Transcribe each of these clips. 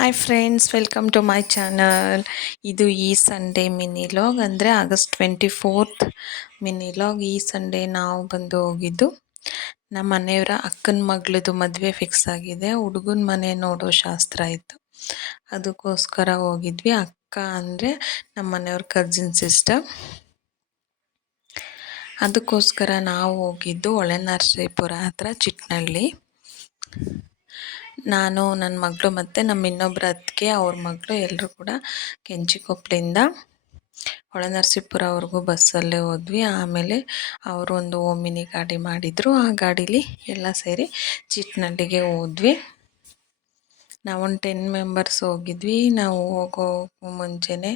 Hi friends, welcome to my channel. ಇದು ಈ Sunday mini log, ಅಂದರೆ ಆಗಸ್ಟ್ 24th ಮಿನಿ ಲಾಗ್. ಈ Sunday ನಾವು ಬಂದು ಹೋಗಿದ್ದು ನಮ್ಮ ಮನೆಯವರ ಅಕ್ಕನ ಮಗಳದು ಮದುವೆ ಫಿಕ್ಸ್ ಆಗಿದೆ. ಹುಡುಗನ ಮನೆ ನೋಡೋ ಶಾಸ್ತ್ರ ಇತ್ತು, ಅದಕ್ಕೋಸ್ಕರ ಹೋಗಿದ್ವಿ. ಅಕ್ಕ ಅಂದರೆ ನಮ್ಮ ಮನೆಯವ್ರ ಕಸಿನ್ ಸಿಸ್ಟರ್. ಅದಕ್ಕೋಸ್ಕರ ನಾವು ಹೋಗಿದ್ದು ಹೊಳೆನರಸೀಪುರ ಹತ್ರ ಚಿಕ್ಕನಹಳ್ಳಿ. ನಾನು, ನನ್ನ ಮಗಳು ಮತ್ತು ನಮ್ಮ ಇನ್ನೊಬ್ಬರು ಅತ್ತಿಗೆ, ಅವ್ರ ಮಗಳು ಎಲ್ಲರೂ ಕೂಡ ಕೆಂಚಿಕೊಪ್ಪಲಿಂದ ಹೊಳೆನರಸೀಪುರವರೆಗೂ ಬಸ್ಸಲ್ಲೇ ಹೋದ್ವಿ. ಆಮೇಲೆ ಅವರು ಒಂದು ಓಮಿನಿ ಗಾಡಿ ಮಾಡಿದರು, ಆ ಗಾಡೀಲಿ ಎಲ್ಲ ಸೇರಿ ಚಿಕ್ಕನಹಳ್ಳಿಗೆ ಹೋದ್ವಿ. ನಾವೊಂದು 10 ಮೆಂಬರ್ಸ್ ಹೋಗಿದ್ವಿ. ನಾವು ಹೋಗೋ ಮುಂಚೆನೇ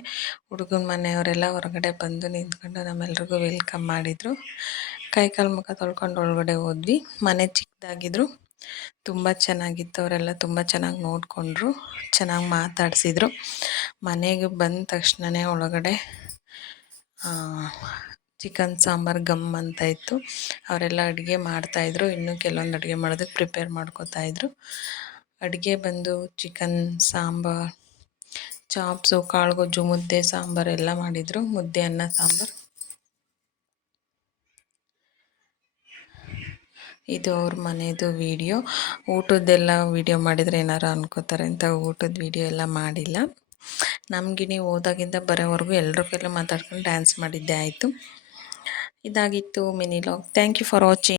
ಹುಡುಗನ ಮನೆಯವರೆಲ್ಲ ಹೊರಗಡೆ ಬಂದು ನಿಂತ್ಕೊಂಡು ನಮ್ಮೆಲ್ರಿಗೂ ವೆಲ್ಕಮ್ ಮಾಡಿದರು. ಕೈಕಾಲು ಮುಖ ತೊಳ್ಕೊಂಡು ಒಳಗಡೆ ಹೋದ್ವಿ. ಮನೆ ಚಿಕ್ಕದಾಗಿದ್ರು, ತುಂಬ ಚೆನ್ನಾಗಿತ್ತು. ಅವರೆಲ್ಲ ತುಂಬ ಚೆನ್ನಾಗಿ ನೋಡಿಕೊಂಡ್ರು, ಚೆನ್ನಾಗಿ ಮಾತಾಡಿಸಿದ್ರು. ಮನೆಗೆ ಬಂದ ತಕ್ಷಣವೇ ಒಳಗಡೆ ಚಿಕನ್ ಸಾಂಬಾರು ಗಮ್ ಅಂತ ಇತ್ತು. ಅವರೆಲ್ಲ ಅಡುಗೆ ಮಾಡ್ತಾಯಿದ್ರು, ಇನ್ನೂ ಕೆಲವೊಂದು ಅಡುಗೆ ಮಾಡೋದಕ್ಕೆ ಪ್ರಿಪೇರ್ ಮಾಡ್ಕೋತಾಯಿದ್ರು. ಅಡುಗೆ ಬಂದು ಚಿಕನ್ ಸಾಂಬಾರು, ಚಾಪ್ಸು, ಕಾಳುಗೊಜ್ಜು, ಮುದ್ದೆ, ಸಾಂಬಾರು ಎಲ್ಲ ಮಾಡಿದರು. ಮುದ್ದೆ, ಅನ್ನ, ಸಾಂಬಾರು. ಇದು ಅವ್ರ ಮನೆಯದು ವಿಡಿಯೋ. ಊಟದ್ದೆಲ್ಲ ವಿಡಿಯೋ ಮಾಡಿದರೆ ಏನಾರು ಅನ್ಕೋತಾರೆ ಅಂತ ಊಟದ ವಿಡಿಯೋ ಎಲ್ಲ ಮಾಡಿಲ್ಲ. ನಮಗಿನಿ ಹೋದಾಗಿಂದ ಬರೋವರೆಗೂ ಎಲ್ಲರ ಕೈಲೂ ಮಾತಾಡ್ಕೊಂಡು ಡ್ಯಾನ್ಸ್ ಮಾಡಿದ್ದೇ ಆಯಿತು. ಇದಾಗಿತ್ತು mini log. Thank you for watching.